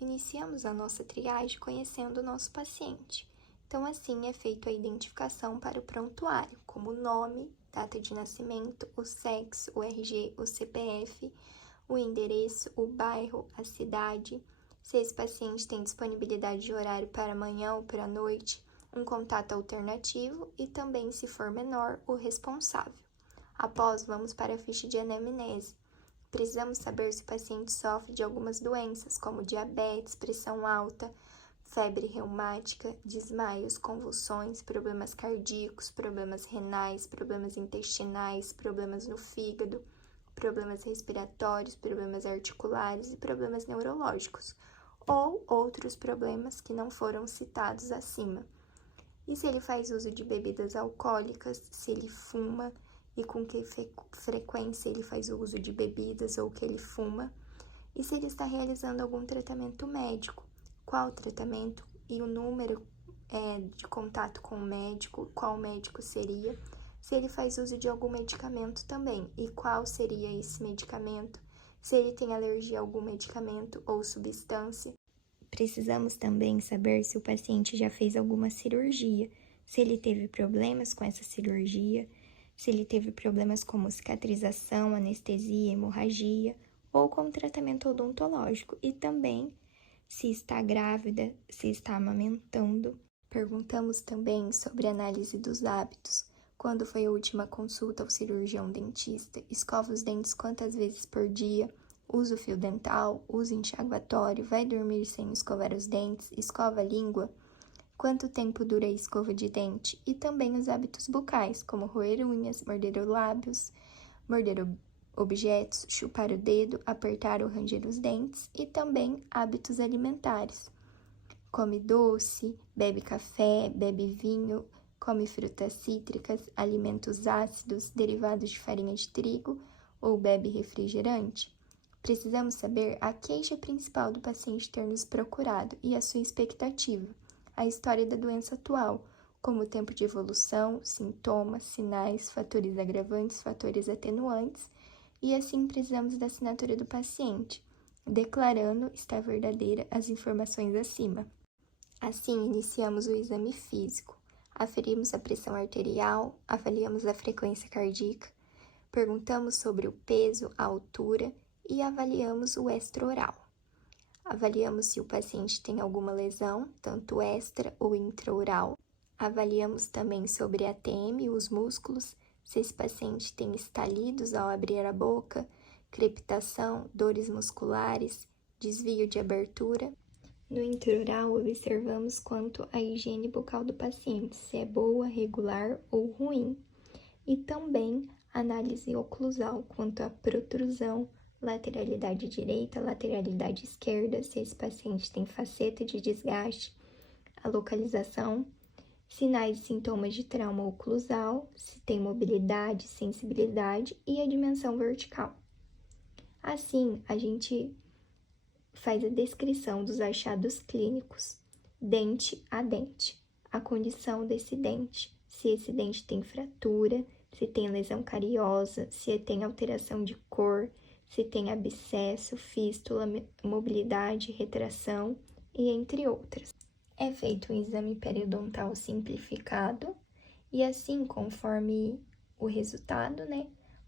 Iniciamos a nossa triagem conhecendo o nosso paciente. Então, assim, é feita a identificação para o prontuário, como o nome, data de nascimento, o sexo, o RG, o CPF, o endereço, o bairro, a cidade, se esse paciente tem disponibilidade de horário para amanhã ou para a noite, um contato alternativo e também, se for menor, o responsável. Após, vamos para a ficha de anamnese. Precisamos saber se o paciente sofre de algumas doenças, como diabetes, pressão alta, febre reumática, desmaios, convulsões, problemas cardíacos, problemas renais, problemas intestinais, problemas no fígado, problemas respiratórios, problemas articulares e problemas neurológicos, ou outros problemas que não foram citados acima. E se ele faz uso de bebidas alcoólicas, se ele fuma e com que frequência ele faz uso de bebidas ou que ele fuma, e se ele está realizando algum tratamento médico, qual tratamento e o número de contato com o médico, qual médico seria, se ele faz uso de algum medicamento também e qual seria esse medicamento, se ele tem alergia a algum medicamento ou substância. Precisamos também saber se o paciente já fez alguma cirurgia, se ele teve problemas com essa cirurgia, se ele teve problemas como cicatrização, anestesia, hemorragia ou com tratamento odontológico e também se está grávida, se está amamentando. Perguntamos também sobre a análise dos hábitos. Quando foi a última consulta ao cirurgião dentista? Escova os dentes quantas vezes por dia? Usa o fio dental, usa enxaguatório, vai dormir sem escovar os dentes, escova a língua, quanto tempo dura a escova de dente e também os hábitos bucais, como roer unhas, morder os lábios, morder objetos, chupar o dedo, apertar ou ranger os dentes e também hábitos alimentares. Come doce, bebe café, bebe vinho, come frutas cítricas, alimentos ácidos, derivados de farinha de trigo ou bebe refrigerante. Precisamos saber a queixa principal do paciente ter nos procurado e a sua expectativa, a história da doença atual, como o tempo de evolução, sintomas, sinais, fatores agravantes, fatores atenuantes, e assim precisamos da assinatura do paciente, declarando estar verdadeira as informações acima. Assim, iniciamos o exame físico, aferimos a pressão arterial, avaliamos a frequência cardíaca, perguntamos sobre o peso, a altura e avaliamos o extra-oral. Avaliamos se o paciente tem alguma lesão, tanto extra ou intraoral. Avaliamos também sobre a TM, os músculos, se esse paciente tem estalidos ao abrir a boca, crepitação, dores musculares, desvio de abertura. No intraoral, observamos quanto à higiene bucal do paciente, se é boa, regular ou ruim. E também análise oclusal, quanto à protrusão, lateralidade direita, lateralidade esquerda, se esse paciente tem faceta de desgaste, a localização, sinais e sintomas de trauma oclusal, se tem mobilidade, sensibilidade e a dimensão vertical. Assim, a gente faz a descrição dos achados clínicos, dente a dente, a condição desse dente, se esse dente tem fratura, se tem lesão cariosa, se tem alteração de cor, se tem abscesso, fístula, mobilidade, retração e entre outras. É feito um exame periodontal simplificado e assim, conforme o resultado,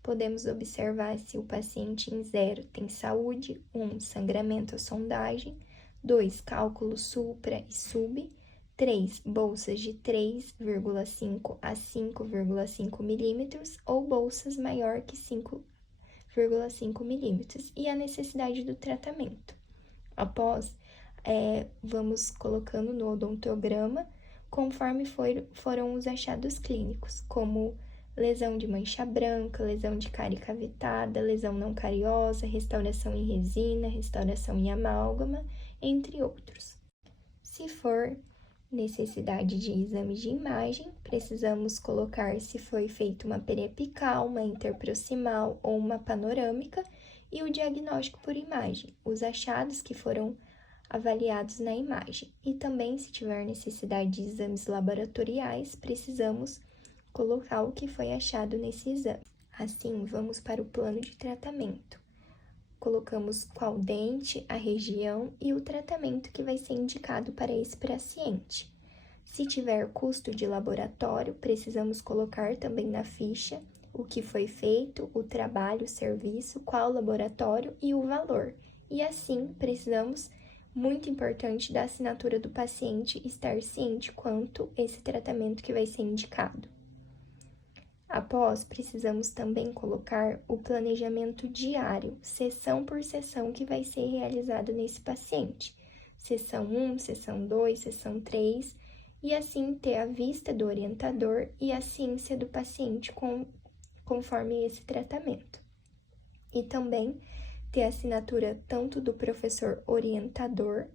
podemos observar se o paciente em 0 tem saúde, 1, sangramento ou sondagem, 2, cálculo supra e sub, 3, bolsas de 3,5 a 5,5 milímetros ou bolsas maior que 5,5 milímetros e a necessidade do tratamento. Após, vamos colocando no odontograma conforme foram os achados clínicos, como lesão de mancha branca, lesão de cárie cavitada, lesão não cariosa, restauração em resina, restauração em amálgama, entre outros. Se for necessidade de exame de imagem, precisamos colocar se foi feita uma periapical, uma interproximal ou uma panorâmica e o diagnóstico por imagem, os achados que foram avaliados na imagem. E também, se tiver necessidade de exames laboratoriais, precisamos colocar o que foi achado nesse exame. Assim, vamos para o plano de tratamento. colocamos qual dente, a região e o tratamento que vai ser indicado para esse paciente. Se tiver custo de laboratório, precisamos colocar também na ficha o que foi feito, o trabalho, o serviço, qual laboratório e o valor. E assim, precisamos, muito importante, da assinatura do paciente estar ciente quanto esse tratamento que vai ser indicado. Após, precisamos também colocar o planejamento diário, sessão por sessão, que vai ser realizado nesse paciente. Sessão 1, sessão 2, sessão 3, e assim ter a vista do orientador e a ciência do paciente conforme esse tratamento. E também ter a assinatura tanto do professor orientador,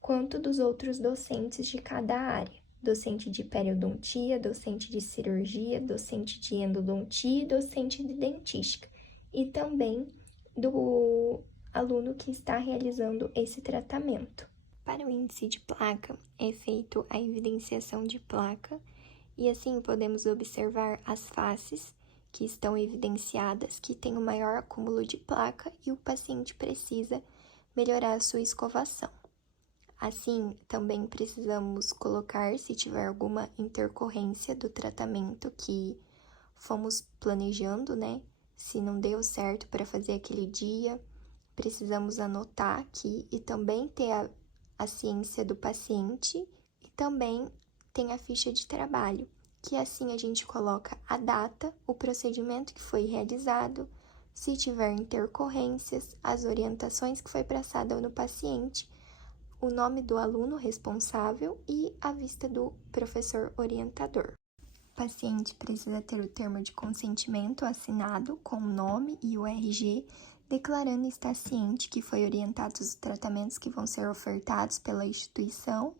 quanto dos outros docentes de cada área. Docente de periodontia, docente de cirurgia, docente de endodontia e docente de dentística. E também do aluno que está realizando esse tratamento. Para o índice de placa, é feito a evidenciação de placa e assim podemos observar as faces que estão evidenciadas, que tem o maior acúmulo de placa e o paciente precisa melhorar a sua escovação. Assim, também precisamos colocar se tiver alguma intercorrência do tratamento que fomos planejando, né? Se não deu certo para fazer aquele dia, precisamos anotar aqui e também ter a ciência do paciente e também tem a ficha de trabalho, que assim a gente coloca a data, o procedimento que foi realizado, se tiver intercorrências, as orientações que foi passada no paciente, o nome do aluno responsável e a vista do professor orientador. O paciente precisa ter o termo de consentimento assinado com o nome e o RG, declarando estar ciente que foi orientado os tratamentos que vão ser ofertados pela instituição,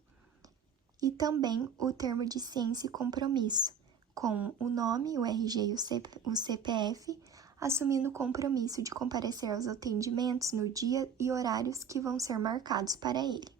e também o termo de ciência e compromisso, com o nome, o RG e o CPF, assumindo o compromisso de comparecer aos atendimentos no dia e horários que vão ser marcados para ele.